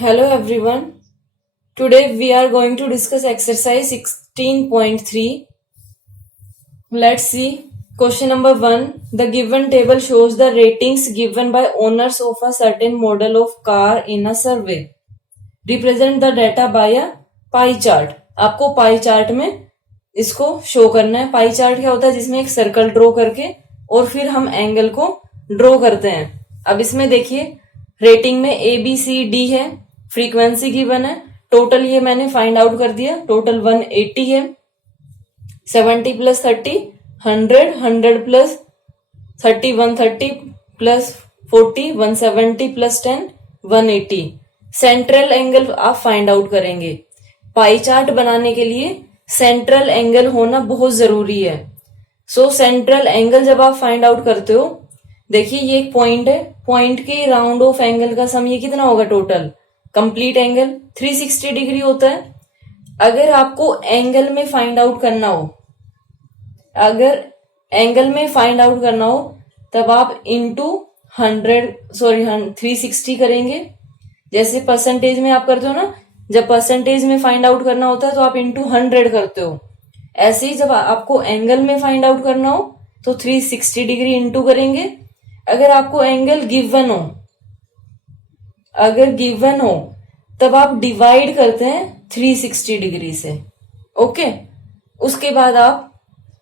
Hello everyone. Today we are going to discuss exercise 16.3. Let's see. Question number 1. The given table shows the ratings given by owners of a certain model of car in a survey. Represent the data by a pie chart. आपको pie chart में इसको show करना है. Pie chart क्या होता है? जिसमें एक सर्कल ड्रॉ करके और फिर हम एंगल को ड्रॉ करते हैं. अब इसमें देखिए रेटिंग में ए बी सी डी है, फ्रीक्वेंसी गिवन है, टोटल ये मैंने फाइंड आउट कर दिया. टोटल 180 है. 70 plus 30 100, 100 plus 30 130 plus 40 170 plus 10 180. Central angle आप फाइंड आउट करेंगे. पाई चार्ट बनाने के लिए सेंट्रल एंगल होना बहुत जरूरी है. सो सेंट्रल एंगल जब आप फाइंड आउट करते हो, देखिए ये एक पॉइंट है, पॉइंट के राउंड ऑफ एंगल का सम ये कितना होगा? टोटल कंप्लीट एंगल 360 डिग्री होता है. अगर आपको एंगल में फाइंड आउट करना हो, अगर एंगल में फाइंड आउट करना हो तब आप इंटू 360 करेंगे. जैसे परसेंटेज में आप करते हो ना, जब परसेंटेज में फाइंड आउट करना होता है तो आप इंटू 100 करते हो. ऐसे ही जब आपको एंगल में फाइंड आउट करना हो तो 360 डिग्री इंटू करेंगे. अगर आपको एंगल गिवन हो, अगर गिवन हो तब आप डिवाइड करते हैं 360 डिग्री से. ओके, उसके बाद आप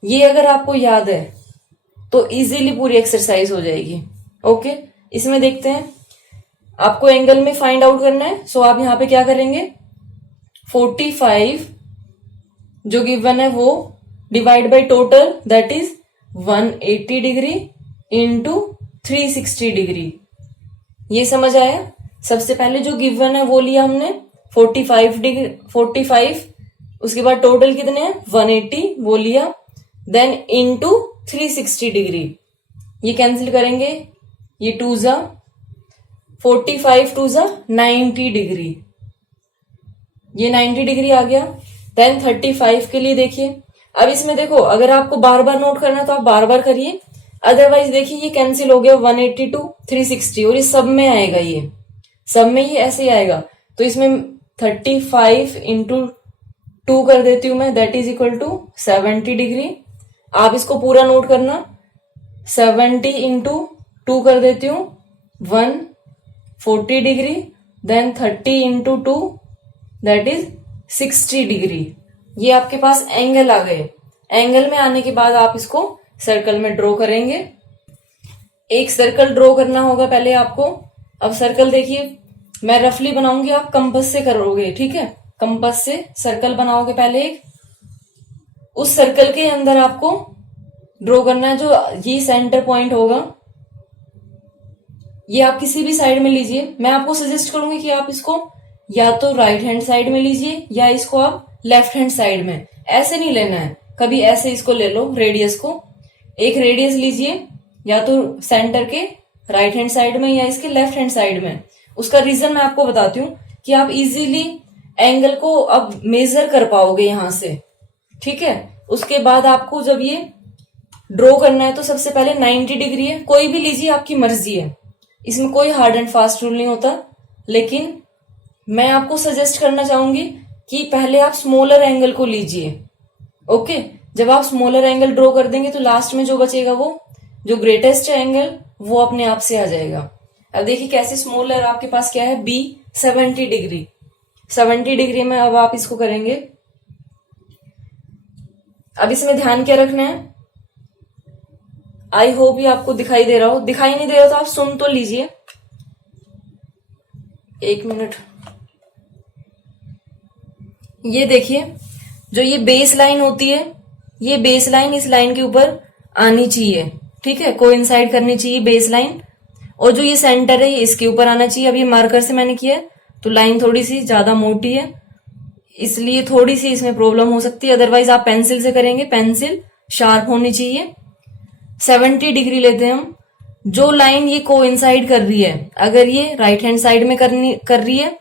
ये अगर आपको याद है तो इजीली पूरी एक्सरसाइज हो जाएगी. ओके, इसमें देखते हैं. आपको एंगल में फाइंड आउट करना है, सो आप यहां पे क्या करेंगे? 45 जो गिवन है वो divide by total that is 180 degree into 360 degree. ये समझ आया? सबसे पहले जो गिवन है वो लिया हमने 45 डिग्री, 45. उसके बाद टोटल कितने हैं? 180 वो लिया. Then into 360 degree. ये कैंसिल करेंगे, ये 2 जा 45 2 जा 90 डिग्री. ये 90 डिग्री आ गया. देन 35 के लिए देखिए. अब इसमें देखो, अगर आपको बार बार नोट करना है तो आप बार बार करिए, अदरवाइज देखिए ये कैंसिल हो गया 180 टू 360 और ये सब में आएगा, ये सब में ही ऐसे ही आएगा. तो इसमें 35 इंटू 2 कर देती हूं मैं, that is equal to 70 degree. आप इसको पूरा नोट करना. 70 इंटू 2 कर देती हूँ 140 degree. Then 30 into 2 that is 60 degree. ये आपके पास एंगल आ गए. एंगल में आने के बाद आप इसको सर्कल में ड्रॉ करेंगे. एक सर्कल ड्रॉ करना होगा पहले आपको. अब सर्कल देखिए मैं रफली बनाऊंगी, आप कंपास से करोगे, ठीक है? कंपास से सर्कल बनाओगे पहले एक. उस सर्कल के अंदर आपको ड्रॉ करना है जो ये सेंटर पॉइंट होगा. ये आप किसी भी साइड में लीजिए. मैं आपको सजेस्ट करूंगी कि आप इसको या तो राइट हैंड साइड में लीजिए या इसको आप लेफ्ट हैंड साइड में. ऐसे नहीं लेना है, कभी ऐसे इसको ले लो. रेडियस को एक रेडियस लीजिए, या तो सेंटर के राइट हैंड साइड में या इसके लेफ्ट हैंड साइड में. उसका रीजन मैं आपको बताती हूँ कि आप इजीली एंगल को अब मेजर कर पाओगे यहां से, ठीक है? उसके बाद आपको जब ये ड्रॉ करना है तो सबसे पहले 90 डिग्री है, कोई भी लीजिए, आपकी मर्जी है. इसमें कोई हार्ड एंड फास्ट रूल नहीं होता. लेकिन मैं आपको सजेस्ट करना चाहूंगी कि पहले आप स्मॉलर एंगल को लीजिए. ओके, जब आप स्मॉलर एंगल ड्रॉ कर देंगे तो लास्ट में जो बचेगा वो जो ग्रेटेस्ट एंगल वो अपने आप से आ जाएगा. अब देखिए कैसे स्मॉलर आपके पास क्या है? B 70 degree. 70 डिग्री में अब आप इसको करेंगे. अब इसमें ध्यान क्या रखना है? आई होप ये आपको दिखाई दे रहा हो. दिखाई नहीं दे रहा तो आप सुन तो लीजिए. 1 मिनट. ये देखिए जो ये बेस लाइन होती है, ये बेस लाइन इस लाइन के ऊपर आनी चाहिए, ठीक है? कोइंसाइड करनी चाहिए बेस लाइन. और जो ये सेंटर है ये इसके ऊपर आना चाहिए. अब ये मार्कर से मैंने किया है तो लाइन थोड़ी सी ज्यादा मोटी है, इसलिए थोड़ी सी इसमें प्रॉब्लम हो सकती है. अदरवाइज आप पेंसिल से करेंगे, पेंसिल शार्प होनी चाहिए. 70 डिग्री लेते हैं हम. जो लाइन ये कोइंसाइड कर रही है, अगर ये राइट हैंड साइड में कर रही है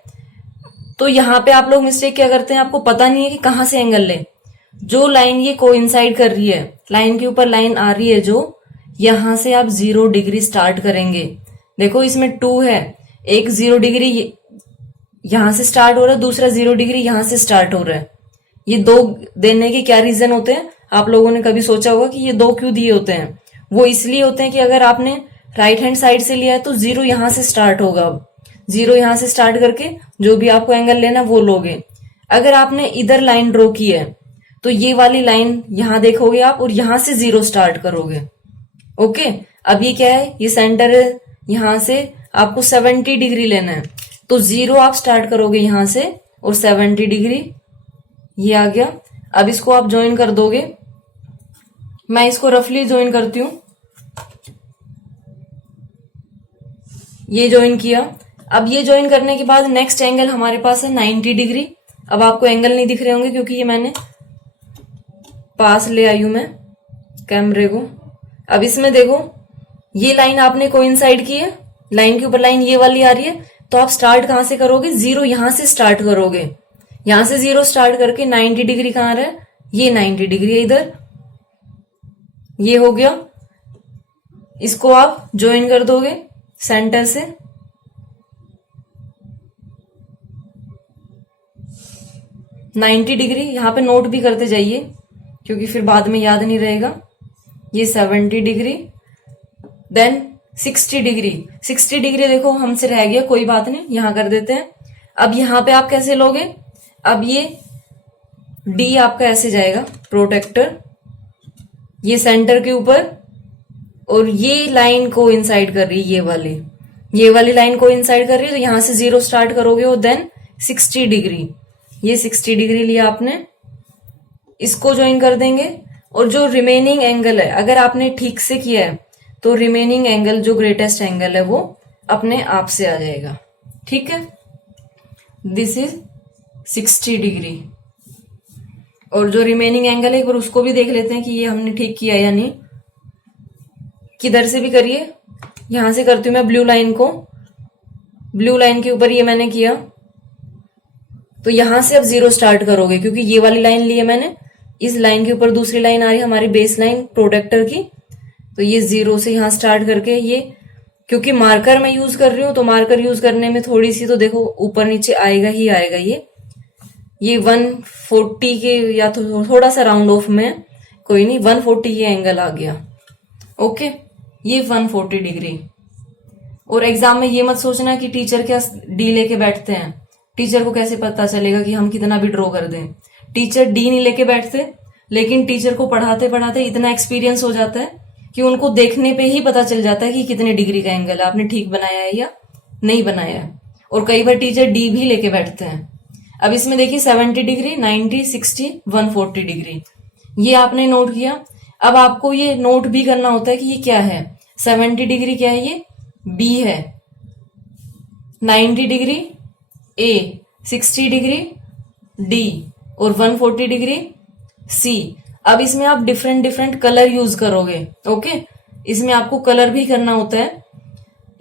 तो यहाँ पे आप लोग मिस्टेक क्या करते हैं? आपको पता नहीं है कि कहाँ से एंगल लें. जो लाइन ये कोइंसाइड कर रही है, लाइन के ऊपर लाइन आ रही है जो, यहां से आप 0 डिग्री स्टार्ट करेंगे. देखो इसमें 2 है, एक 0 डिग्री यहां से स्टार्ट हो रहा है, दूसरा 0 डिग्री यहां से स्टार्ट हो रहा है। ये 2 देने के क्या रीजन होते हैं? आप लोगों ने कभी सोचा होगा कि ये 2 क्यों दिए होते हैं? वो इसलिए होते हैं कि अगर आपने राइट हैंड साइड से लिया है तो 0 यहां से स्टार्ट होगा। 0 यहां से स्टार्ट करके जो भी आपको एंगल लेना वो लोगे। अगर आपने इधर लाइन ड्रॉ की है तो ये वाली लाइन यहां देखोगे आप और यहां से 0 स्टार्ट करोगे। ओके, अब ये क्या है? ये सेंटर है, यहां से आपको 70 डिग्री लेना है तो 0 आप स्टार्ट करोगे यहां से और 70 डिग्री ये आ गया। अब इसको आप ज्वाइन कर दोगे। मैं इसको रफली ज्वाइन करती हूं। ये ज्वाइन किया। अब ये ज्वाइन करने के बाद नेक्स्ट एंगल हमारे पास है 90 डिग्री। अब आपको एंगल नहीं दिख रहे होंगे क्योंकि ये मैंने पास ले आई हूं मैं कैमरे को। अब इसमें देखो, ये लाइन आपने कोइंसाइड की है, लाइन के ऊपर लाइन ये वाली आ रही है, तो आप स्टार्ट कहां से करोगे? 0 यहां से स्टार्ट करोगे। यहां से 0 स्टार्ट करके 90 डिग्री कहां रहा है? ये 90 डिग्री है इधर। ये हो गया। इसको आप ज्वाइन कर दोगे सेंटर से। नाइन्टी डिग्री यहां पे नोट भी करते जाइए क्योंकि फिर बाद में याद नहीं रहेगा। ये 70 डिग्री, देन 60 डिग्री। 60 डिग्री देखो हमसे रह गया, कोई बात नहीं, यहां कर देते हैं। अब यहां पे आप कैसे लोगे? अब ये डी आपका ऐसे जाएगा प्रोटेक्टर, ये सेंटर के ऊपर, और ये लाइन को इनसाइड कर रही है, ये वाली लाइन को इनसाइड कर रही है। तो यहां से 0 स्टार्ट करोगे और देन 60 डिग्री, ये 60 डिग्री लिया आपने, इसको ज्वाइन कर देंगे। और जो रिमेनिंग एंगल है, अगर आपने ठीक से किया है तो रिमेनिंग एंगल जो ग्रेटेस्ट एंगल है वो अपने आप से आ जाएगा। ठीक है, दिस इज 60 डिग्री। और जो रिमेनिंग एंगल है एक बार उसको भी देख लेते हैं कि ये हमने ठीक किया या नहीं। किधर से भी करिए, यहां से करती हूं मैं ब्लू लाइन को, ब्लू लाइन के ऊपर ये मैंने किया तो यहां से अब 0 स्टार्ट करोगे क्योंकि ये वाली लाइन ली है मैंने। इस लाइन के ऊपर दूसरी लाइन आ रही है हमारी बेस लाइन प्रोटेक्टर की, तो ये 0 से यहां स्टार्ट करके ये, क्योंकि मार्कर मैं यूज कर रही हूं तो मार्कर यूज करने में थोड़ी सी तो देखो ऊपर नीचे आएगा ही आएगा। ये 140 के या तो थोड़ा सा राउंड ऑफ में, कोई नहीं, 140 ये एंगल आ गया। ओके, ये 140 डिग्री। और एग्जाम में ये मत सोचना कि टीचर क्या डी लेके बैठते हैं। टीचर को कैसे पता चलेगा कि हम कितना भी ड्रॉ कर दें? टीचर डी नहीं लेके बैठते, लेकिन टीचर को पढ़ाते पढ़ाते इतना एक्सपीरियंस हो जाता है कि उनको देखने पे ही पता चल जाता है कि कितने डिग्री का एंगल है, आपने ठीक बनाया है या नहीं बनाया है। और कई बार टीचर डी भी लेके बैठते हैं। अब इसमें देखिए 70 डिग्री, 90, 60, 140 डिग्री, ये आपने नोट किया। अब आपको ये नोट भी करना होता है कि ये क्या है। 70 डिग्री क्या है? ये बी है, 90 डिग्री ए, 60 डिग्री डी और 140 डिग्री सी। अब इसमें आप डिफरेंट डिफरेंट कलर यूज करोगे। ओके, इसमें आपको कलर भी करना होता है,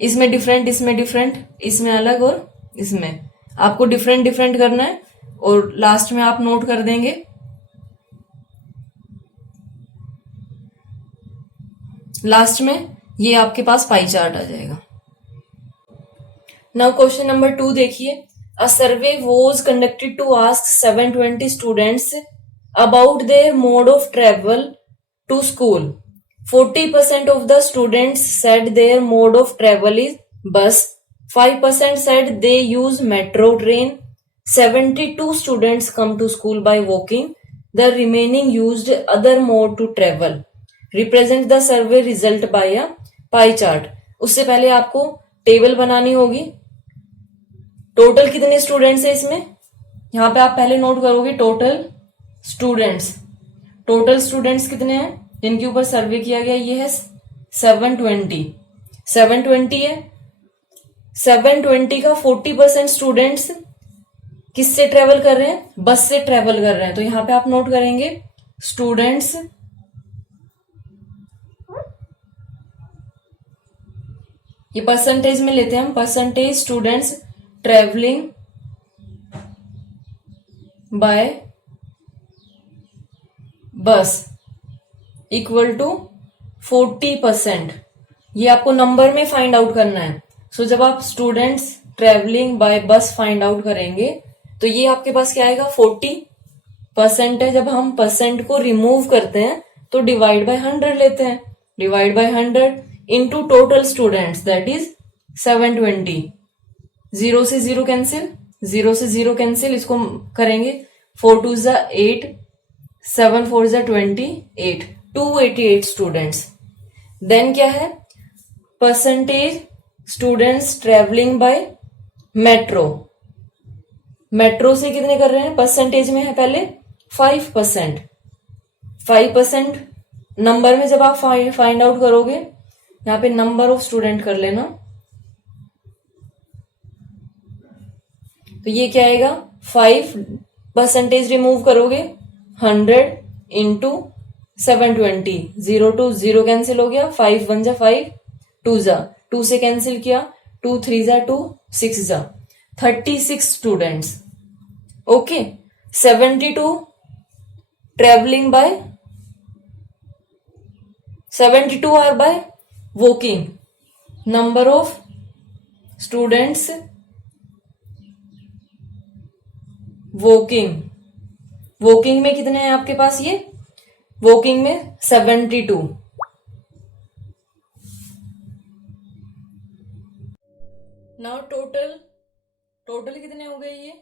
इसमें डिफरेंट, इसमें डिफरेंट, इसमें अलग, और इसमें आपको डिफरेंट डिफरेंट करना है। और लास्ट में आप नोट कर देंगे। लास्ट में ये आपके पास पाई चार्ट आ जाएगा। नाउ क्वेश्चन नंबर 2 देखिए। A survey was conducted to ask 720 students about their mode of travel to school. 40% of the students said their mode of travel is bus. 5% said they use metro train. 72 students come to school by walking. The remaining used other mode to travel. Represent the survey result by a pie chart. उससे पहले आपको table बनानी होगी। Total कितने students है इसमें? यहां पे आप पहले नोट करोगे टोटल स्टूडेंट्स। टोटल स्टूडेंट्स कितने हैं जिनके ऊपर सर्वे किया गया? ये है 720। 720 है। 720 का 40% स्टूडेंट्स किससे ट्रेवल कर रहे हैं? बस से ट्रेवल कर रहे हैं। तो यहां पे आप नोट करेंगे स्टूडेंट्स, ये परसेंटेज में लेते हैं हम, परसेंटेज स्टूडेंट्स ट्रेवलिंग बाय बस इक्वल टू 40%। ये आपको नंबर में फाइंड आउट करना है। सो जब आप स्टूडेंट्स ट्रेवलिंग बाय बस फाइंड आउट करेंगे तो ये आपके पास क्या आएगा 40% है। जब हम परसेंट को रिमूव करते हैं तो डिवाइड बाय 100 लेते हैं। Divide by 100 into total students that is 720। Zero से जीरो कैंसिल, जीरो से जीरो कैंसिल, इसको करेंगे 4 2 जा 8, 7 4 जा 28, 288 स्टूडेंट्स। देन क्या है percentage students travelling bye metro. Metro से कितने कर रहे हैं परसेंटेज में है पहले 5%। 5% नंबर में जब आप फाइंड आउट करोगे यहां पे नंबर ऑफ स्टूडेंट कर लेना तो ये क्या आएगा 5% रिमूव करोगे 100 इंटू 720, 0 टू 0 कैंसिल हो गया, 5 1 जा 5, 2 जा 2 से कैंसिल किया, 2 3 जा 2, 6 जा 36 students. Okay 72 travelling by 72 are by walking. Number of students walking, walking में कितने हैं आपके पास ये वॉकिंग में 72। नाउ टोटल, टोटल कितने हो गए ये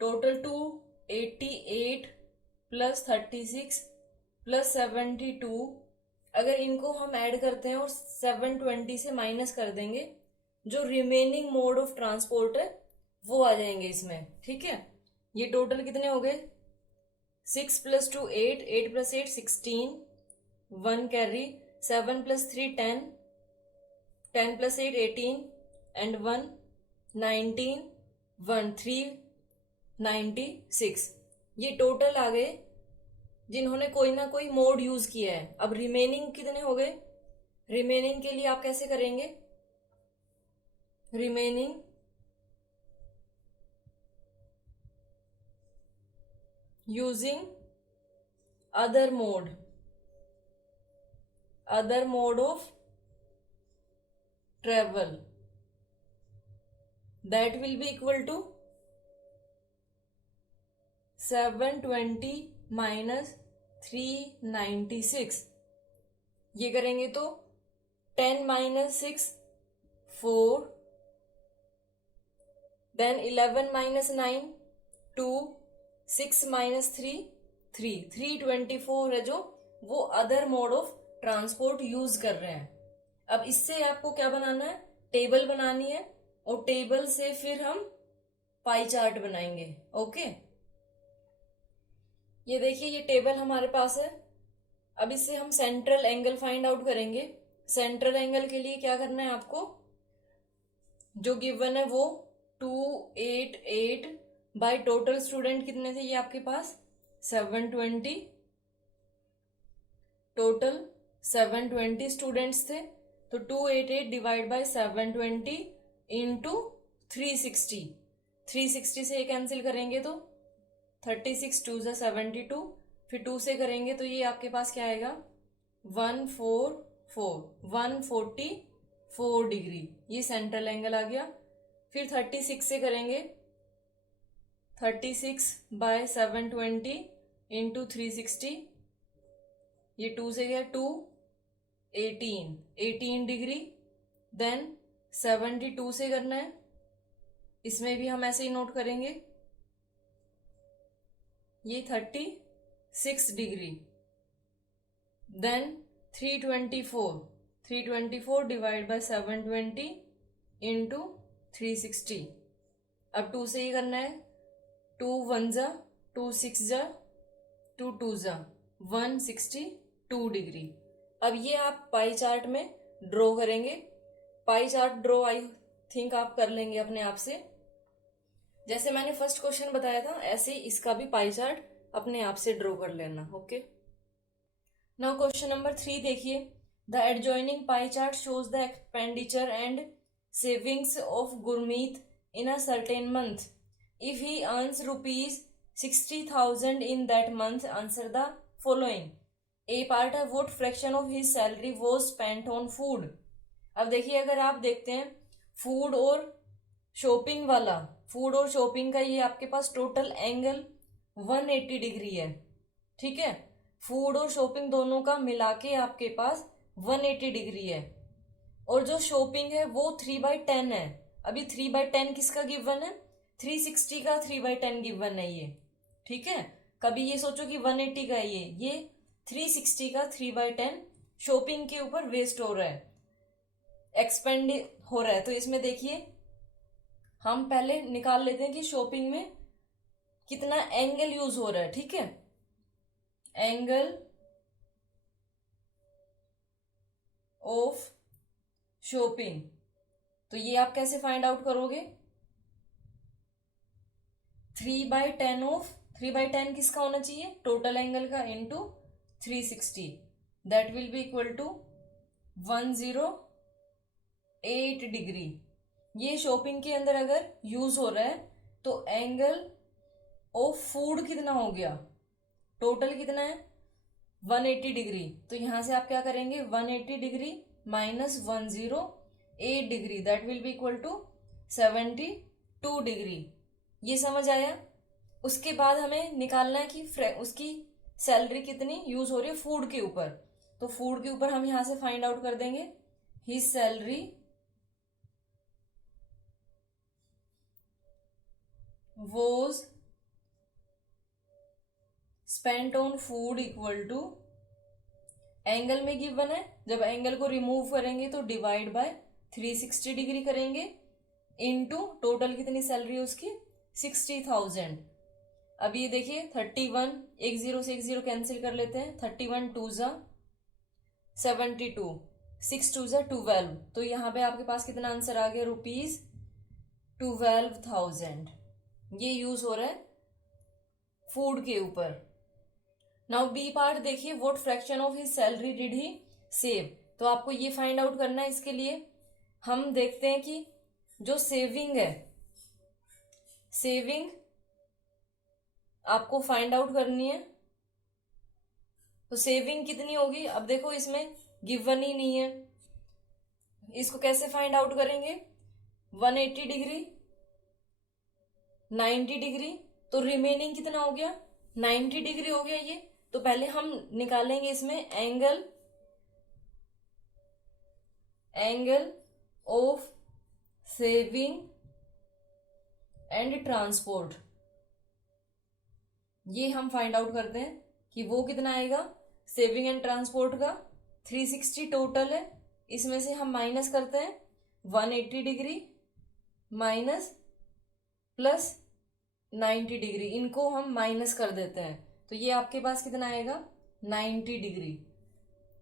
टोटल 288 प्लस 36 प्लस 72। अगर इनको हम ऐड करते हैं और 720 से माइनस कर देंगे जो रिमेनिंग मोड ऑफ ट्रांसपोर्ट है वो आ जाएंगे इसमें। ठीक है ये टोटल कितने हो गए 6 plus 2 8, 8 plus 8 16, 1 carry, 7 plus 3 10, 10 plus 8 18 and 1 19, 1 3 96। ये टोटल आ गए जिन्होंने कोई ना कोई मोड यूज किया है। अब रिमेनिंग कितने हो गए, रिमेनिंग के लिए आप कैसे करेंगे, remaining using other mode of travel that will be equal to 720 minus 396। ये करेंगे तो 10 माइनस 6 4, देन 11 माइनस 9 2, 6 माइनस 3 3, 324 है जो वो other mode of transport use कर रहे हैं। अब इससे आपको क्या बनाना है टेबल बनानी है और टेबल से फिर हम पाई चार्ट बनाएंगे। ओके ये देखिए ये टेबल हमारे पास है। अब इससे हम सेंट्रल एंगल फाइंड आउट करेंगे। सेंट्रल एंगल के लिए क्या करना है आपको, जो गिवन है वो 288 बाय टोटल स्टूडेंट कितने थे ये आपके पास 720, टोटल 720 स्टूडेंट्स थे तो 288 डिवाइड बाय 720 इंटू 360, 360 से ये कैंसिल करेंगे तो 36 2 जा 72, फिर 2 से करेंगे तो ये आपके पास क्या आएगा 144 डिग्री, ये सेंट्रल एंगल आ गया। फिर 36 से करेंगे 36 बाय 720 इंटू 360, ये 2 से गया 2 18 डिग्री। देन 72 से करना है, इसमें भी हम ऐसे ही नोट करेंगे ये 36 degree. Then 324 divide by 720 into 360। अब 2 से ही करना है 2 1 जा 2 6 जा 2 2 जा 162 डिग्री। अब ये आप पाई चार्ट में ड्रॉ करेंगे। Pie chart draw I think आप कर लेंगे अपने आप से। जैसे मैंने फर्स्ट क्वेश्चन बताया था ऐसे ही इसका भी पाई चार्ट अपने आप से ड्रॉ कर लेना। ओके नाउ क्वेश्चन नंबर 3 देखिए। The adjoining pi chart shows the expenditure and savings of Gurmeet in a certain month. If he earns ₹60,000 in that month, answer the following. A part of what fraction of his salary was spent on food? अब देखिए, अगर आप देखते हैं food और shopping वाला, food और shopping का ये आपके पास टोटल एंगल 180 डिग्री है। ठीक है, फूड और शॉपिंग दोनों का मिला के आपके पास 180 डिग्री है। और जो शॉपिंग है वो 3/10 है। अभी 3/10 किसका गिवन है? 360 का 3/10 गिवन है ये। ठीक है, कभी ये सोचो कि 180 का है ये 360 का 3/10 शॉपिंग के ऊपर वेस्ट हो रहा है, एक्सपेंड हो रहा है। तो इसमें देखिए, हम पहले निकाल लेते हैं कि शॉपिंग में कितना एंगल यूज हो रहा है। ठीक है, एंगल ऑफ शॉपिंग, तो ये आप कैसे फाइंड आउट करोगे? 3/10 ऑफ 3/10 किसका होना चाहिए? टोटल एंगल का into 360, that will be equal to 108 degree. ये शॉपिंग के अंदर अगर यूज हो रहा है तो एंगल ऑफ फूड कितना हो गया? टोटल कितना है? 180 डिग्री। तो यहां से आप क्या करेंगे? 180 degree minus 108 degree, that will be equal to 72 degree. ये समझ आया? उसके बाद हमें निकालना है कि उसकी सैलरी कितनी यूज हो रही है फूड के ऊपर। तो फूड के ऊपर हम यहां से फाइंड आउट कर देंगे his salary was spent on food equal to, angle में गिवन है, जब एंगल को रिमूव करेंगे तो डिवाइड बाय 360 डिग्री करेंगे, इनटू टोटल कितनी सैलरी है उसकी? 60,000। अब ये देखिए 31, एक जीरो से एक जीरो कैंसिल कर लेते हैं, 31 2 जा 72, 6 2 जा 12। तो यहां पे आपके पास कितना आंसर आ गया? ₹12,000 ये यूज हो रहा है फूड के ऊपर। नाउ बी पार्ट देखिए, what fraction of his salary did he save. तो आपको ये फाइंड आउट करना है। इसके लिए हम देखते हैं कि जो सेविंग है, सेविंग आपको फाइंड आउट करनी है। तो सेविंग कितनी होगी? अब देखो इसमें गिवन ही नहीं है, इसको कैसे फाइंड आउट करेंगे? 180 डिग्री 90 डिग्री, तो रिमेनिंग कितना हो गया? 90 डिग्री हो गया ये। तो पहले हम निकालेंगे इसमें angle of saving and transport. ये हम फाइंड आउट करते हैं कि वो कितना आएगा। सेविंग एंड ट्रांसपोर्ट का 360 टोटल है, इसमें से हम माइनस करते हैं 180 डिग्री माइनस प्लस 90 डिग्री, इनको हम माइनस कर देते हैं। तो ये आपके पास कितना आएगा? 90 डिग्री।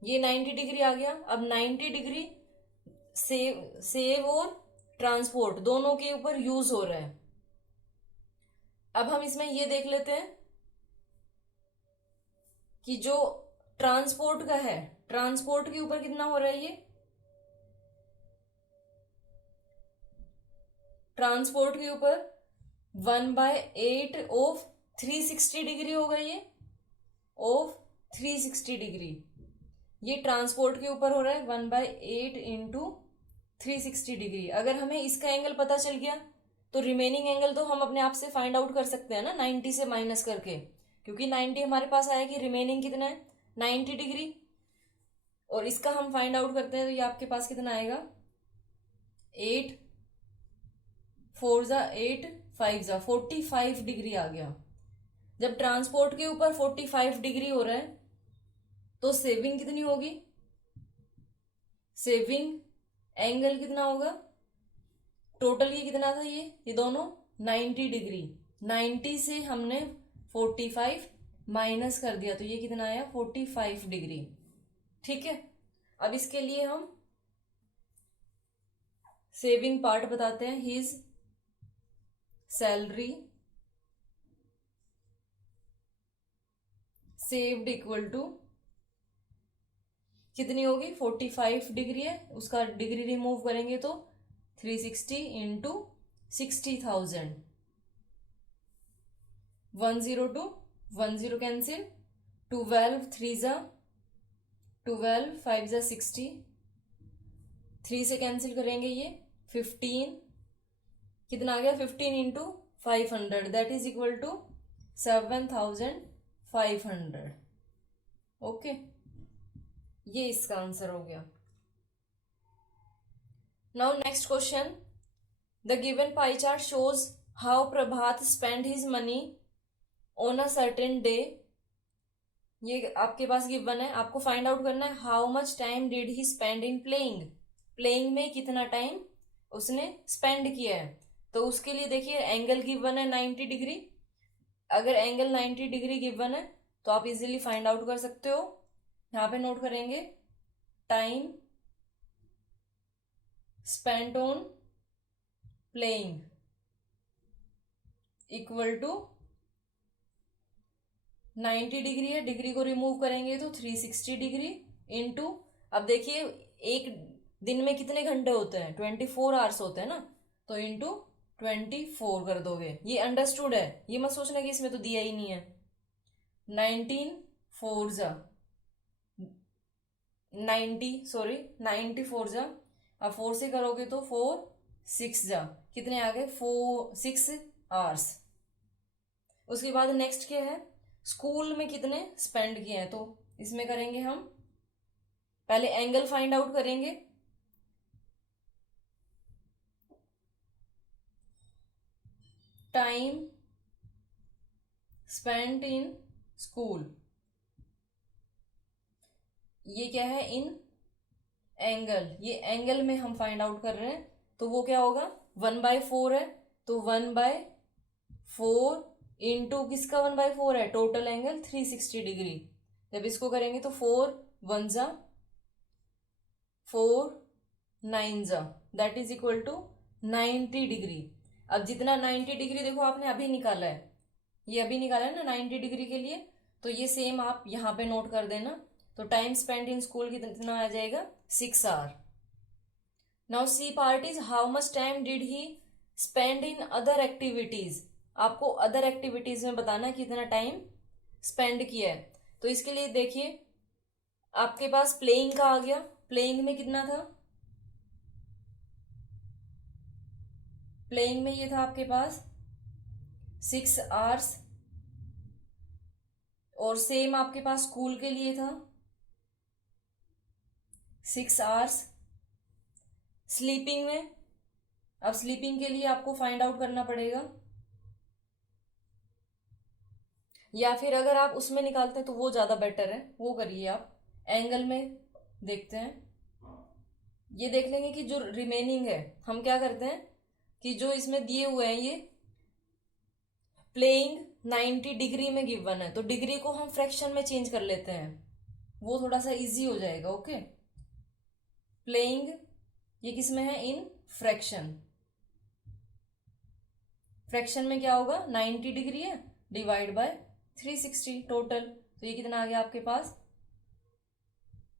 ये 90 डिग्री आ गया। अब 90 डिग्री सेव और ट्रांसपोर्ट दोनों के ऊपर यूज हो रहा है। अब हम इसमें ये देख लेते हैं कि जो ट्रांसपोर्ट का है, ट्रांसपोर्ट के ऊपर कितना हो रहा है? ये ट्रांसपोर्ट के ऊपर 1/8 ऑफ 360 डिग्री होगा, ये ऑफ 360 डिग्री। ये ट्रांसपोर्ट के ऊपर हो रहा है 1/8 इंटू 360 डिग्री। अगर हमें इसका एंगल पता चल गया तो रिमेनिंग एंगल तो हम अपने आप से फाइंड आउट कर सकते हैं ना, 90 से माइनस करके, क्योंकि 90 हमारे पास आया कि रिमेनिंग कितना है? 90 डिग्री। और इसका हम फाइंड आउट करते हैं तो ये आपके पास कितना आएगा? 8 4 जा 8 5 जा 45 डिग्री आ गया। जब ट्रांसपोर्ट के ऊपर 45 डिग्री हो रहा है तो सेविंग कितनी होगी? सेविंग एंगल कितना होगा? टोटल ये कितना था? ये दोनों 90 डिग्री। 90 से हमने 45 माइनस कर दिया तो ये कितना आया? 45 डिग्री। ठीक है, अब इसके लिए हम सेविंग पार्ट बताते हैं। His salary saved equal to कितनी होगी? 45 डिग्री है, उसका डिग्री रिमूव करेंगे तो 360 इंटू 60,000, 102 10 कैंसिल, 12 3 जा 12 5 जा 60, 3 से कैंसिल करेंगे ये 15, कितना आ गया 15 into 500 that is equal to 7500। Okay, ये इसका आंसर हो गया। Now next question, the given pie chart shows how Prabhat spend his money on a certain day. ये आपके पास गिवन है, आपको फाइंड आउट करना है how much time did he spend in playing. Playing में कितना टाइम उसने स्पेंड किया है। तो उसके लिए देखिए एंगल गिवन है 90 डिग्री। अगर एंगल 90 डिग्री गिवन है तो आप इजीली फाइंड आउट कर सकते हो। यहां पे नोट करेंगे time spent on playing equal to 90 degree है, डिग्री को रिमूव करेंगे तो 360 डिग्री इंटू, अब देखिए एक दिन में कितने घंटे होते हैं 24 आवर्स होते हैं ना, तो इंटू 24 कर दोगे। ये अंडरस्टूड है, ये मत सोचना कि इसमें तो दिया ही नहीं है। 19 4 जा 90 4 जा, अब 4 से करोगे तो 4 6 जा, कितने आ गए 6 आवर्स। उसके बाद नेक्स्ट क्या है, स्कूल में कितने स्पेंड किए हैं, तो इसमें करेंगे हम पहले एंगल फाइंड आउट करेंगे। टाइम स्पेंट इन स्कूल, ये क्या है इन एंगल, ये एंगल में हम फाइंड आउट कर रहे हैं, तो वो क्या होगा 1/4 है, तो 1/4 इंटू किसका 1/4 है, टोटल एंगल 360 डिग्री। जब इसको करेंगे तो 4 1 जा 4 9 जा that is equal to 90 degree. अब जितना 90 डिग्री देखो आपने अभी निकाला है, ये अभी निकाला है ना 90 डिग्री के लिए, तो ये सेम आप यहां पे नोट कर देना। तो टाइम स्पेंड इन स्कूल कितना आ जाएगा 6 hour. Now C part is how much time did he spend in other activities. आपको अदर एक्टिविटीज में बताना कितना टाइम स्पेंड किया है। तो इसके लिए देखिए आपके पास प्लेइंग का आ गया, प्लेइंग में कितना था, प्लेइंग में ये था आपके पास 6 आवर्स, और सेम आपके पास स्कूल के लिए था 6 आवर्स। स्लीपिंग में, अब स्लीपिंग के लिए आपको फाइंड आउट करना पड़ेगा, या फिर अगर आप उसमें निकालते हैं तो वो ज्यादा बेटर है, वो करिए आप। एंगल में देखते हैं, ये देख लेंगे कि जो रिमेनिंग है हम क्या करते हैं कि जो इसमें दिए हुए हैं ये प्लेइंग 90 डिग्री में गिवन है, तो डिग्री को हम फ्रैक्शन में चेंज कर लेते हैं, वो थोड़ा सा इजी हो जाएगा। ओके, प्लेइंग ये किस में है इन फ्रैक्शन, फ्रैक्शन में क्या होगा 90 डिग्री है डिवाइड बाय 360 टोटल, तो ये कितना आ गया आपके पास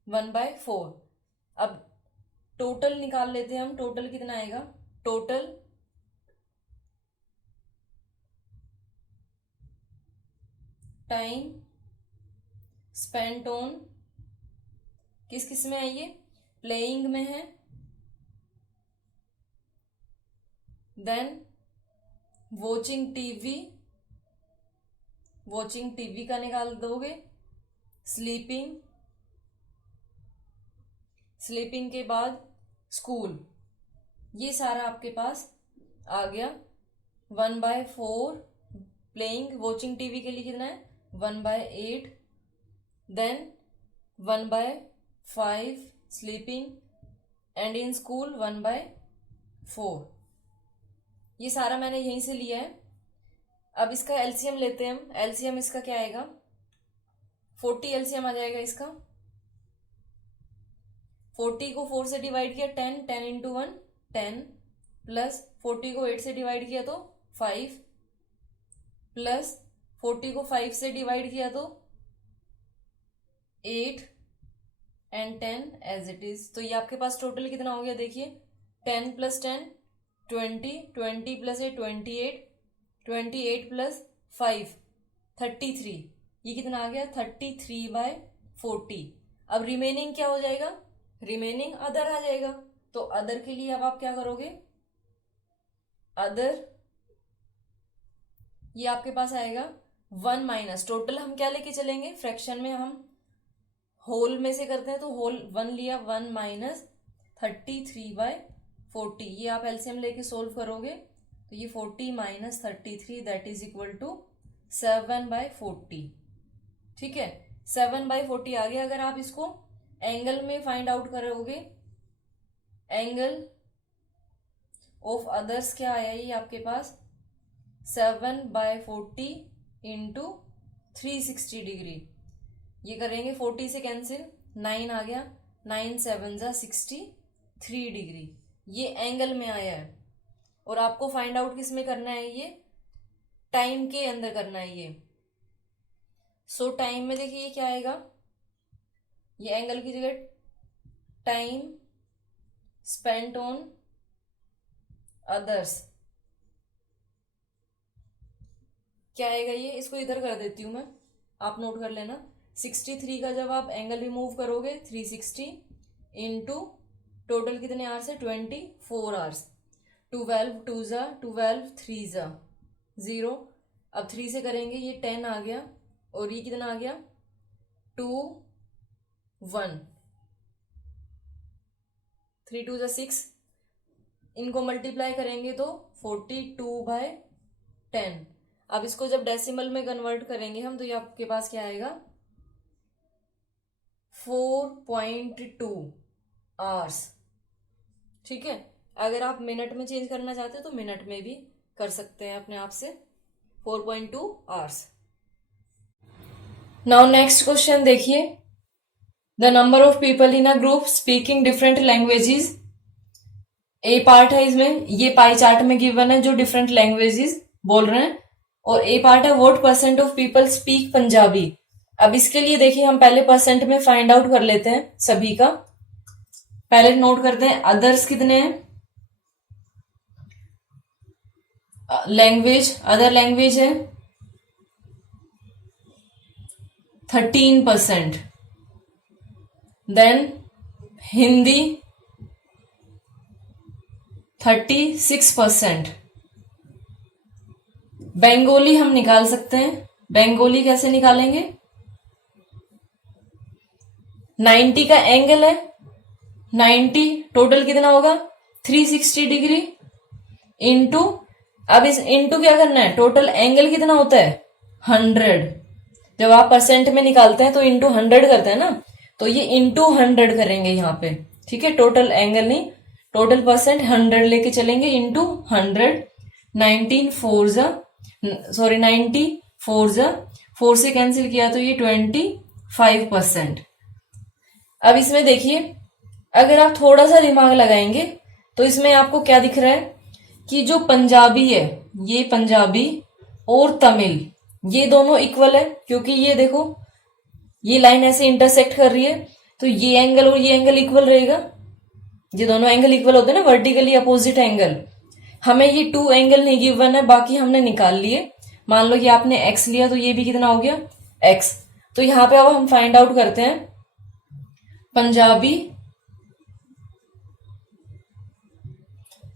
1/4। अब टोटल निकाल लेते हैं हम, टोटल कितना आएगा, टोटल टाइम स्पेंट ऑन किस किस में है, ये प्लेइंग में है, then watching TV, watching TV का निकाल दोगे, स्लीपिंग, स्लीपिंग के बाद स्कूल, ये सारा आपके पास आ गया 1/4। प्लेइंग वॉचिंग टीवी के लिए कितना है 1/8, then 1/5 sleeping, and in school 1/4। ये सारा मैंने यहीं से लिया है। अब इसका एलसीएम लेते हैं हम, एलसीएम इसका क्या आएगा 40 एलसीएम आ जाएगा इसका। 40 को 4 से डिवाइड किया 10, 10 इंटू 1 10, प्लस 40 को 8 से डिवाइड किया तो 5, प्लस 40 को 5 से डिवाइड किया तो 8, एंड 10 एज इट इज। तो ये आपके पास टोटल कितना हो गया देखिए 10 + 10 20, 20 + 8 28, 28 + 5 33, ये कितना आ गया 33/40। अब रिमेनिंग क्या हो जाएगा, रिमेनिंग अदर आ जाएगा, तो अदर के लिए अब आप क्या करोगे, अदर ये आपके पास आएगा 1 माइनस, टोटल हम क्या लेके चलेंगे, फ्रैक्शन में हम होल में से करते हैं तो होल 1 लिया, 1 माइनस 33/40, ये आप एलसीएम लेके सोल्व करोगे तो ये 40 minus 33 that is equal to 7/40। ठीक है, 7/40 आ गया। अगर आप इसको एंगल में फाइंड आउट करोगे, एंगल ऑफ अदर्स क्या आया ये आपके पास 7/40 इंटू 360 डिग्री, ये करेंगे 40 से कैंसिल, 9 आ गया, 9 7 जा 63 डिग्री, ये एंगल में आया है। और आपको फाइंड आउट किस में करना है, ये टाइम के अंदर करना है ये। सो टाइम में देखिए ये क्या आएगा, ये एंगल की जगह टाइम स्पेंट ऑन अदर्स क्या आएगा, ये इसको इधर कर देती हूं मैं, आप नोट कर लेना। 63 का जब आप एंगल रिमूव करोगे 360 इंटू टोटल कितने आवर्स है 24 आवर्स, 12 2 जा 12 3 जा 0, अब 3 से करेंगे ये 10 आ गया, और ये कितना आ गया 2 1, 3 2 जा 6, इनको मल्टीप्लाई करेंगे तो 42/10। अब इसको जब डेसिमल में कन्वर्ट करेंगे हम तो ये आपके पास क्या आएगा 4.2 आवर्स। ठीक है, अगर आप मिनट में चेंज करना चाहते हो तो मिनट में भी कर सकते हैं अपने आप से, 4.2 आवर्स। नाउ नेक्स्ट क्वेश्चन देखिए, the number of people in a group speaking different languages, A part है इसमें, ये पाई चार्ट में गिवन है जो डिफरेंट लैंग्वेजेस बोल रहे हैं, और ए पार्ट है what percent of people speak Punjabi. अब इसके लिए देखिए हम पहले परसेंट में फाइंड आउट कर लेते हैं सभी का, पहले नोट करते हैं अदर्स कितने हैं, लैंग्वेज अदर लैंग्वेज है 13%, देन हिंदी 36%, बंगाली हम निकाल सकते हैं, बंगाली कैसे निकालेंगे, 90 का एंगल है, 90 टोटल कितना होगा 360 डिग्री इंटू, अब इस इंटू क्या करना है, टोटल एंगल कितना होता है 100, जब आप परसेंट में निकालते हैं तो इंटू 100 करते हैं ना, तो ये इंटू 100 करेंगे यहाँ पे। ठीक है, टोटल एंगल नहीं, टोटल परसेंट 100 लेके चलेंगे इंटू 100, 90 4 जा 4 से कैंसिल किया तो ये 25%। अब इसमें देखिए अगर आप थोड़ा सा दिमाग लगाएंगे तो इसमें आपको क्या दिख रहा है कि जो पंजाबी है, ये पंजाबी और तमिल ये दोनों इक्वल है, क्योंकि ये देखो ये लाइन ऐसे इंटरसेक्ट कर रही है तो ये एंगल और ये एंगल इक्वल रहेगा, ये दोनों एंगल इक्वल होते हैं ना, वर्टिकली अपोजिट एंगल। हमें ये 2 एंगल नहीं गिवन है, बाकी हमने निकाल लिए। मान लो कि आपने x लिया तो ये भी कितना हो गया x। तो यहां पे अब हम फाइंड आउट करते हैं पंजाबी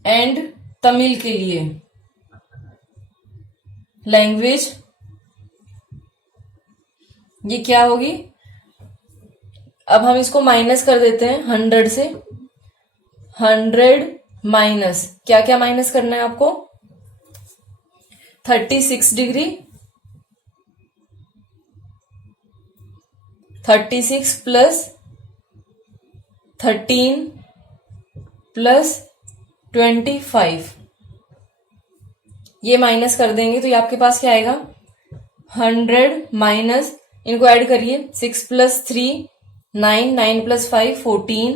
एंड तमिल के लिए लैंग्वेज, ये क्या होगी, अब हम इसको माइनस कर देते हैं 100 से, 100 माइनस क्या क्या माइनस करना है आपको 36 डिग्री, 36 प्लस 13 प्लस 25, ये माइनस कर देंगे तो ये आपके पास क्या आएगा 100 माइनस, इनको ऐड करिए 6 plus 3 9, 9 plus 5 14,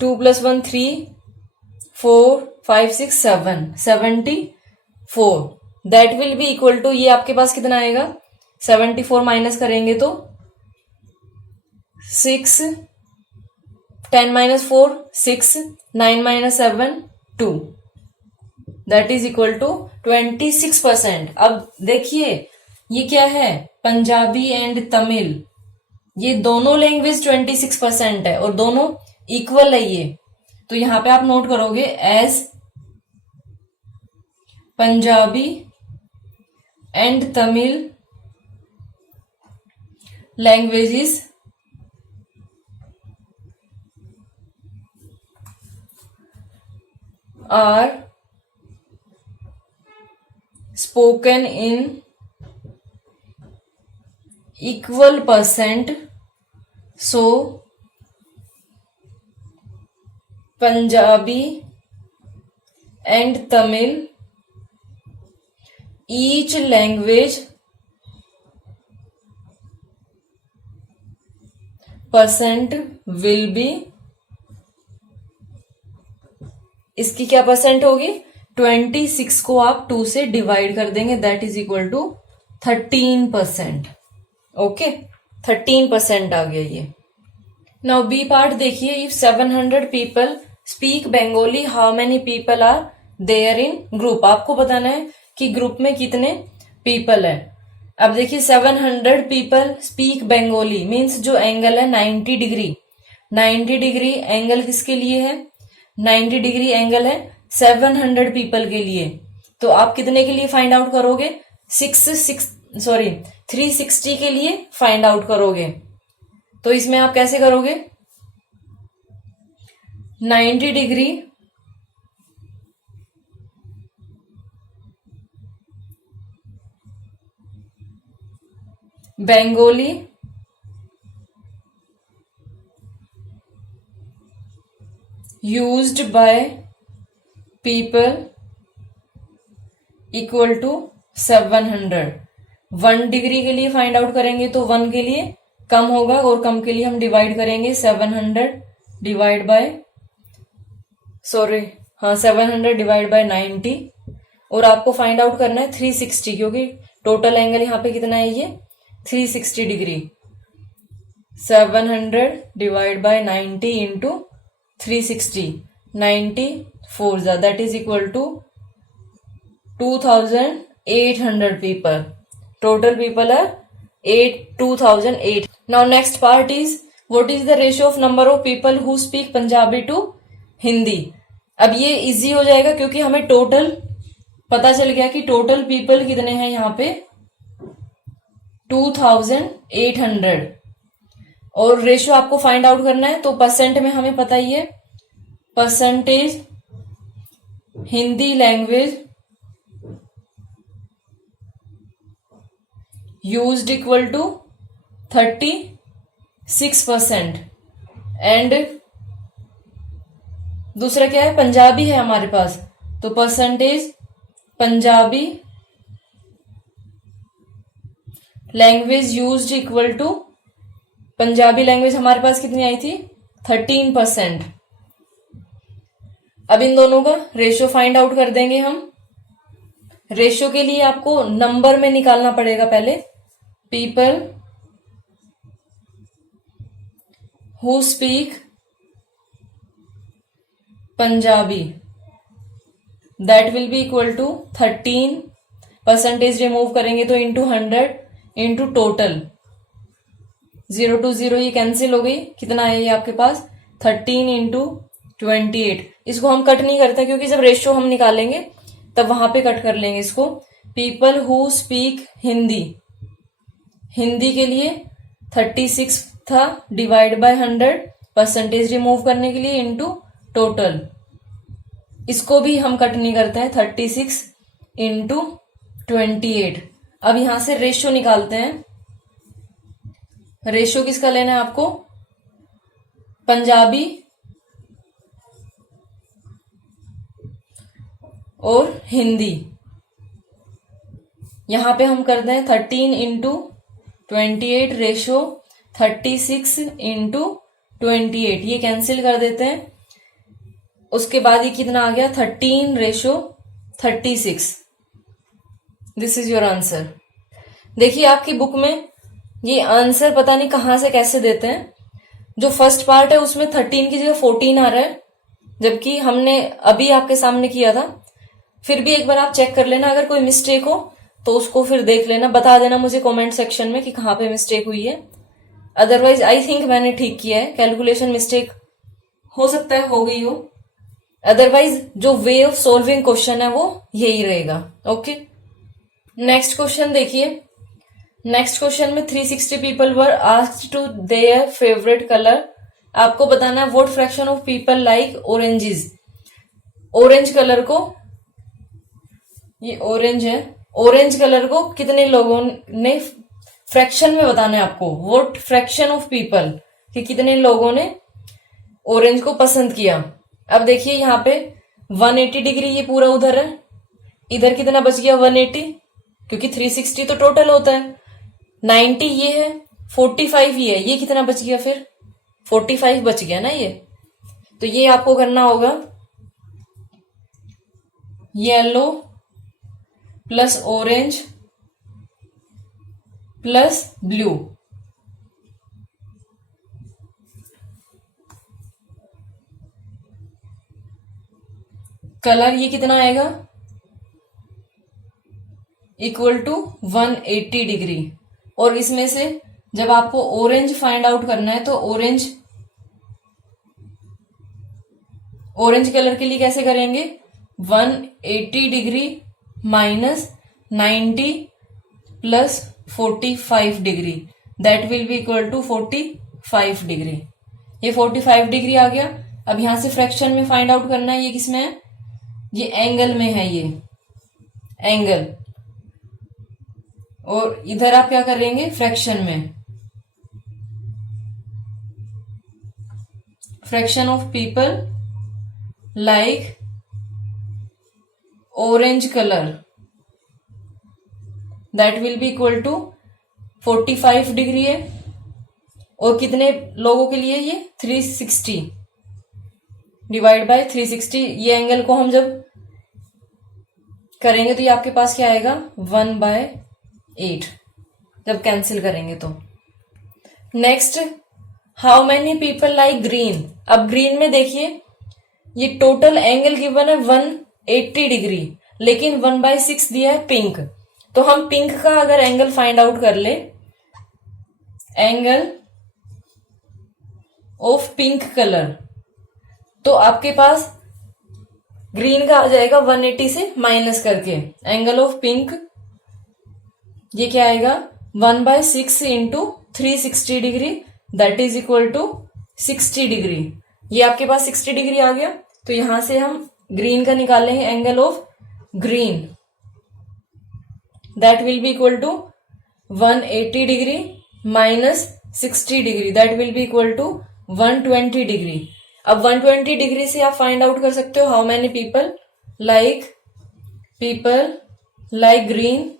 2 plus 1 3 4 5 6 7 74, that will be equal to, ये आपके पास कितना आएगा 74 माइनस करेंगे तो 6, 10 minus 4 6, 9 minus 7 2, that is equal to 26%। अब देखिए ये क्या है पंजाबी एंड तमिल, ये दोनों लैंग्वेज 26% है और दोनों इक्वल है ये, तो यहां पे आप नोट करोगे as Punjabi and Tamil languages are spoken in equal percent, so Punjabi and Tamil each language percent will be, इसकी क्या परसेंट होगी, 26 को आप 2 से डिवाइड कर देंगे, that is equal to 13%। Okay, 13% आ गया ये। नाउ बी पार्ट देखिए, if 700 people speak Bengali how many people are there in group. आपको बताना है कि ग्रुप में कितने पीपल है। अब देखिए 700 पीपल स्पीक बंगाली मीन्स जो एंगल है 90 डिग्री, 90 डिग्री एंगल किसके लिए है, 90 डिग्री एंगल है 700 पीपल के लिए। तो आप कितने के लिए फाइंड आउट करोगे, 360 के लिए फाइंड आउट करोगे। तो इसमें आप कैसे करोगे, 90 degree Bengali used by people equal to 700। 1 degree के लिए फाइंड आउट करेंगे तो 1 के लिए कम होगा और कम के लिए हम डिवाइड करेंगे 700 डिवाइड बाय 90 और आपको फाइंड आउट करना है 360 क्योंकि टोटल एंगल यहाँ पे कितना है, ये 360 degree. 700 divide by 90 into 360, 90 4 that is equal to 2800 people. Total people are 2008। Now next part is what is the ratio of number of people who speak Punjabi to Hindi. अब ये इजी हो जाएगा क्योंकि हमें टोटल पता चल गया कि टोटल पीपल कितने हैं यहाँ पे 2800 और रेशियो आपको फाइंड आउट करना है। तो परसेंट में हमें पता ही है, percentage Hindi language used equal to 36% and दूसरा क्या है, पंजाबी है हमारे पास, तो percentage Punjabi language used equal to, Punjabi language हमारे पास कितनी आई थी 13%। अब इन दोनों का रेशियो फाइंड आउट कर देंगे हम। रेशियो के लिए आपको नंबर में निकालना पड़ेगा पहले, people who speak Punjabi that will be equal to 13, percentage remove करेंगे तो इंटू 100 इंटू टोटल, 0 to 0 ये कैंसिल हो गई, कितना है ये आपके पास 13 इंटू 28। इसको हम कट नहीं करते क्योंकि जब रेशियो हम निकालेंगे तब वहां पे कट कर लेंगे इसको। People who speak Hindi, Hindi के लिए 36 था डिवाइड बाय 100, परसेंटेज रिमूव करने के लिए इंटू टोटल, इसको भी हम कट नहीं करते हैं, 36 इंटू 28। अब यहां से रेशियो निकालते हैं। रेशियो किसका लेना है आपको, पंजाबी और हिंदी। यहां पे हम करते हैं 13 इंटू 28 रेशियो 36 इंटू 28, ये कैंसिल कर देते हैं। उसके बाद ये कितना आ गया 13 ratio 36। This is your answer. देखिए आपकी बुक में ये आंसर पता नहीं कहां से कैसे देते हैं। जो फर्स्ट पार्ट है उसमें 13 की जगह 14 आ रहा है, जबकि हमने अभी आपके सामने किया था। फिर भी एक बार आप चेक कर लेना, अगर कोई मिस्टेक हो तो उसको फिर देख लेना, बता देना मुझे कमेंट सेक्शन में कि कहाँ पे मिस्टेक हुई है। अदरवाइज आई थिंक मैंने ठीक किया है, कैलकुलेशन मिस्टेक हो सकता है हो गई हो, अदरवाइज जो वे ऑफ सॉल्विंग क्वेश्चन है वो यही रहेगा। ओके, नेक्स्ट क्वेश्चन देखिए। नेक्स्ट क्वेश्चन में 360 people were asked to their favourite colour. आपको बताना है what fraction of people like oranges. Orange colour को, ये ऑरेंज है, ऑरेंज कलर को कितने लोगों ने, फ्रैक्शन में बताना है आपको, व्हाट फ्रैक्शन ऑफ पीपल, कि कितने लोगों ने ऑरेंज को पसंद किया। अब देखिए यहाँ पे 180 डिग्री ये पूरा उधर है, इधर कितना बच गया 180, क्योंकि 360 तो टोटल होता है, 90 ये है, 45 ये है, ये कितना बच गया फिर 45 बच गया ना ये। तो ये आपको करना होगा yellow plus orange plus blue, colour ये कितना आएगा इक्वल टू 180 डिग्री। और इसमें से जब आपको ऑरेंज फाइंड आउट करना है तो ऑरेंज कलर के लिए कैसे करेंगे, 180 degree minus 90 plus 45 degree, that will be equal to 45 degree. ये 45 डिग्री आ गया। अब यहां से फ्रैक्शन में फाइंड आउट करना है, ये किसमें है, ये एंगल में है, ये एंगल, और इधर आप क्या करेंगे फ्रैक्शन में, fraction of people like orange colour, that will be equal to 45 degree है। और कितने लोगों के लिए, ये 360 डिवाइड बाय 360, ये एंगल को हम जब करेंगे तो ये आपके पास क्या आएगा 1/8, जब कैंसिल करेंगे तो। Next, how many people like green. अब ग्रीन में देखिए ये टोटल एंगल गिवन है 180 डिग्री, लेकिन 1/6 दिया है पिंक। तो हम पिंक का अगर एंगल फाइंड आउट कर ले, एंगल ऑफ पिंक कलर, तो आपके पास ग्रीन का आ जाएगा 180 से माइनस करके, एंगल ऑफ पिंक ये क्या आएगा 1/6 into 360 degree, that is equal to 60 degree. ये आपके पास 60 डिग्री आ गया। तो यहां से हम ग्रीन का निकालेंगे angle of green, that will be equal to 180 degree minus 60 degree, that will be equal to 120 degree. अब 120 डिग्री से आप फाइंड आउट कर सकते हो how many people like green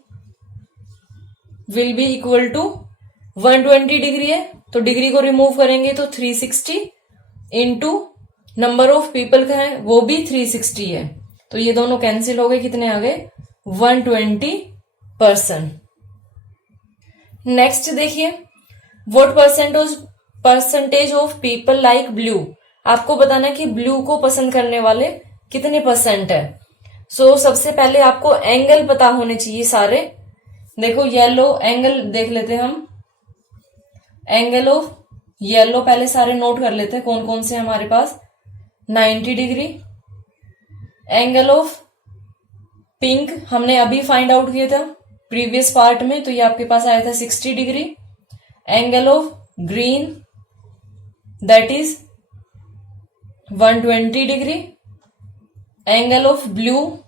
will be equal to 120 degree है, तो डिग्री को remove करेंगे तो 360 इंटू नंबर ऑफ पीपल का है वो भी 360 है, तो ये दोनों कैंसिल हो गए, कितने आ गए 120%। नेक्स्ट देखिए, what percentage of people like blue. आपको बताना है कि ब्लू को पसंद करने वाले कितने परसेंट है। सो सबसे पहले आपको एंगल पता होने चाहिए सारे। देखो येलो एंगल देख लेते हैं हम, एंगल ऑफ येलो पहले सारे नोट कर लेते हैं कौन कौन से हमारे पास, 90 डिग्री। एंगल ऑफ पिंक हमने अभी फाइंड आउट किया था प्रीवियस पार्ट में, तो ये आपके पास आया था 60 degree. Angle of green that is 120 degree. Angle of blue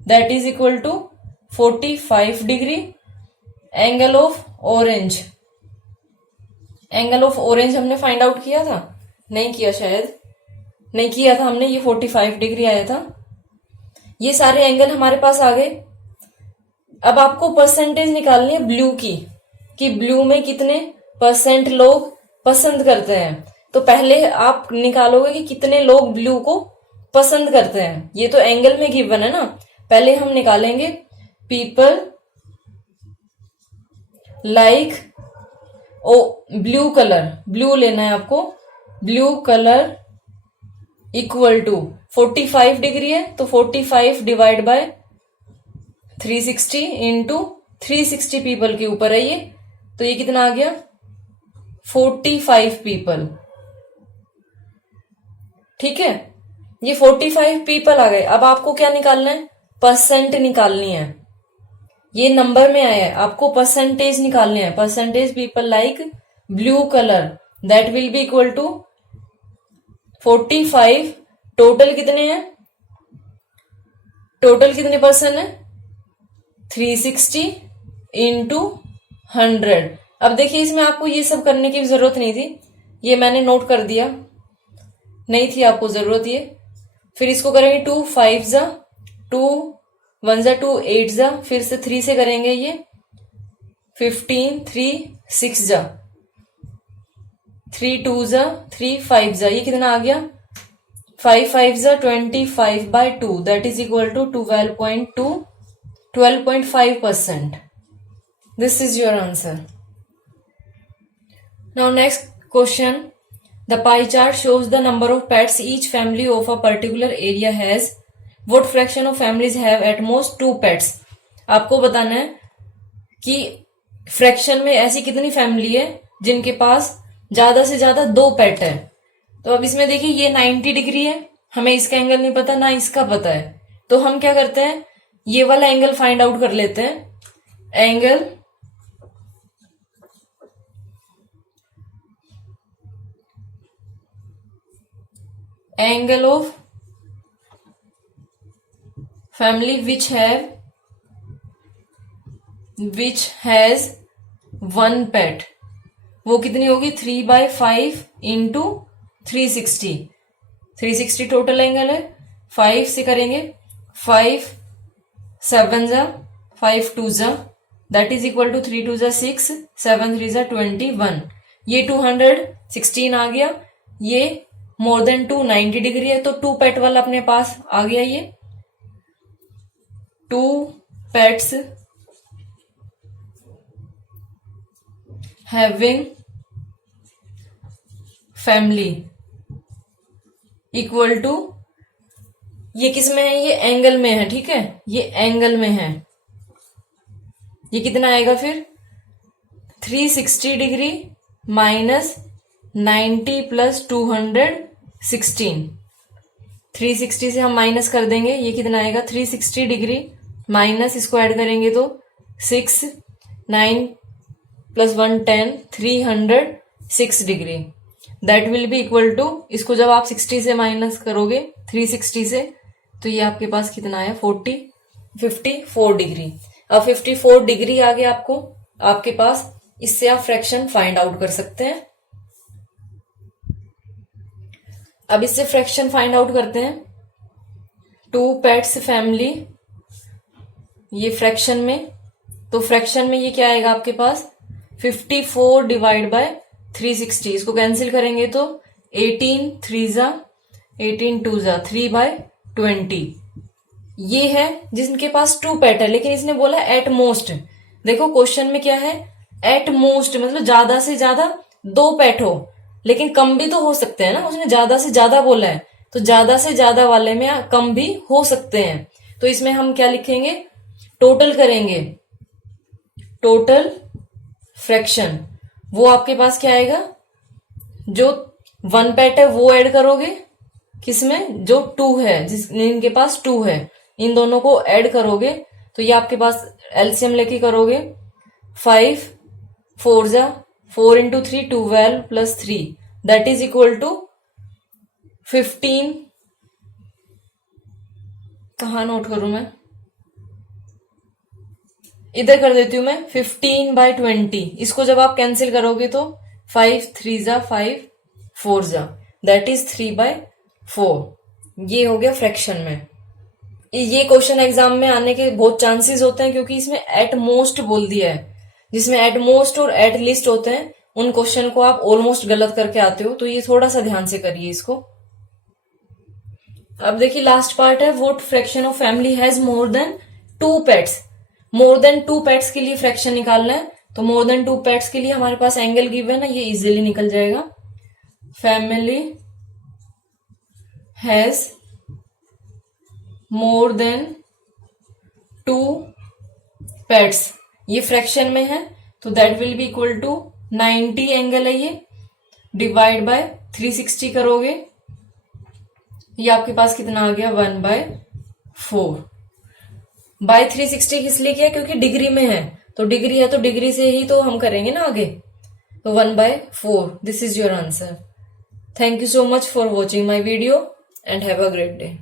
that is equal to 45 degree. Angle of orange, angle of orange हमने फाइंड आउट किया था, नहीं किया शायद, नहीं किया था हमने, ये 45 डिग्री आया था। ये सारे एंगल हमारे पास आ गए। अब आपको परसेंटेज निकालनी है ब्लू की, कि ब्लू में कितने परसेंट लोग पसंद करते हैं। तो पहले आप निकालोगे कि कितने लोग ब्लू को पसंद करते हैं, ये तो एंगल में गिवन है ना। पहले हम निकालेंगे people like blue colour, blue लेना है आपको, blue colour equal to 45 degree है, तो 45 डिवाइड बाय 360 इंटू 360 पीपल के ऊपर है ये, तो ये कितना आ गया 45 पीपल। ठीक है, ये 45 पीपल आ गए। अब आपको क्या निकालना है? परसेंट निकालनी है। ये नंबर में आया है, आपको परसेंटेज निकालने हैं। Percentage people like blue colour, that will be equal to 45। Total कितने हैं? टोटल कितने पर्सन है? 360 इंटू 100। अब देखिए, इसमें आपको ये सब करने की जरूरत नहीं थी, ये मैंने नोट कर दिया, नहीं थी आपको जरूरत ये। फिर इसको करेंगे 2 5 जा, 2 1 जा, 2 8 जा, फिर से 3 से करेंगे ये 15, 3 6 जा, 3 2 जा, 3 5 जा, ये कितना आ गया? 5 5 जा 25/2, that is equal to 12.5%. This is your answer. Now next question. The pie chart shows the number of pets each family of a particular area has. What fraction of families have at most 2 pets? आपको बताना है कि fraction में ऐसी कितनी family है जिनके पास ज्यादा से ज्यादा 2 पेट है। तो अब इसमें देखिए, ये 90 डिग्री है, हमें इसका एंगल नहीं पता, ना इसका पता है, तो हम क्या करते हैं, ये वाला एंगल फाइंड आउट कर लेते हैं। Angle of family which has 1 पेट, वो कितनी होगी? 3/5 इंटू 360। 360 टोटल एंगल है, 5 से करेंगे 5 7 जा, 5 2 जा, दैट इज इक्वल टू 3 2 जा 6, 7 3 जा 21। ये 216 आ गया। ये मोर देन 2 90 डिग्री है, तो 2 पेट वाला अपने पास आ गया। ये 2 pets having family equal to, ये किस में है? ये एंगल में है, ठीक है, ये एंगल में है। ये कितना आएगा फिर? 360 डिग्री माइनस 90 प्लस 216। 360 से हम माइनस कर देंगे, ये कितना आएगा? 360 डिग्री माइनस, इसको ऐड करेंगे तो 6 9 प्लस 1 10, 306 degree, that will be equal to, इसको जब आप 60 से माइनस करोगे 360 से, तो ये आपके पास कितना आया? 54 डिग्री। अब 54 डिग्री आ गया आपके पास, इससे आप फ्रैक्शन फाइंड आउट कर सकते हैं। अब इससे फ्रैक्शन फाइंड आउट करते हैं। 2 पेट्स फैमिली, ये फ्रैक्शन में, तो फ्रैक्शन में ये क्या आएगा आपके पास? 54 डिवाइड बाय 360, इसको कैंसिल करेंगे तो 18 3 जा, 18 2 जा, 3/20। ये है जिनके पास 2 पेट है, लेकिन इसने बोला एट मोस्ट। देखो क्वेश्चन में क्या है? एट मोस्ट मतलब ज्यादा से ज्यादा 2 पेट हो, लेकिन कम भी तो हो सकते हैं ना, उसने ज्यादा से ज्यादा बोला है, तो ज्यादा से ज्यादा वाले में कम भी हो सकते हैं। तो इसमें हम क्या लिखेंगे? टोटल करेंगे, टोटल फ्रैक्शन। वो आपके पास क्या आएगा? जो 1 पेट है वो ऐड करोगे, किसमें? जो 2 है, जिनके पास 2 है, इन दोनों को ऐड करोगे, तो ये आपके पास एलसीएम लेके करोगे। 5 4 जा, 4 into 3 12 plus 3, that is equal to 15। कहा नोट करूं मैं? इधर कर देती हूं मैं, 15/20। इसको जब आप कैंसिल करोगे तो 5 3 जा 5 4 जा, दैट इज 3/4। ये हो गया फ्रैक्शन में। ये क्वेश्चन एग्जाम में आने के बहुत चांसेस होते हैं, क्योंकि इसमें एट मोस्ट बोल दिया है। जिसमें एट मोस्ट और एट लिस्ट होते हैं, उन क्वेश्चन को आप ऑलमोस्ट गलत करके आते हो, तो ये थोड़ा सा ध्यान से करिए इसको। अब देखिए लास्ट पार्ट है, what fraction of family has more than 2 pets. More than 2 pets के लिए फ्रैक्शन निकालना है, तो मोर देन 2 पेट्स के लिए हमारे पास एंगल गिवन है, ये इजीली निकल जाएगा। Family has more than 2 pets, ये फ्रैक्शन में है, तो that will be equal to 90 angle है ये, डिवाइड बाय 360 करोगे, ये आपके पास कितना आ गया 1/4। बाय 360 किस लिए किया, क्योंकि डिग्री में है, तो डिग्री है तो डिग्री से ही तो हम करेंगे ना आगे, तो 1/4। This is your answer. Thank you so much for watching my video and have a great day.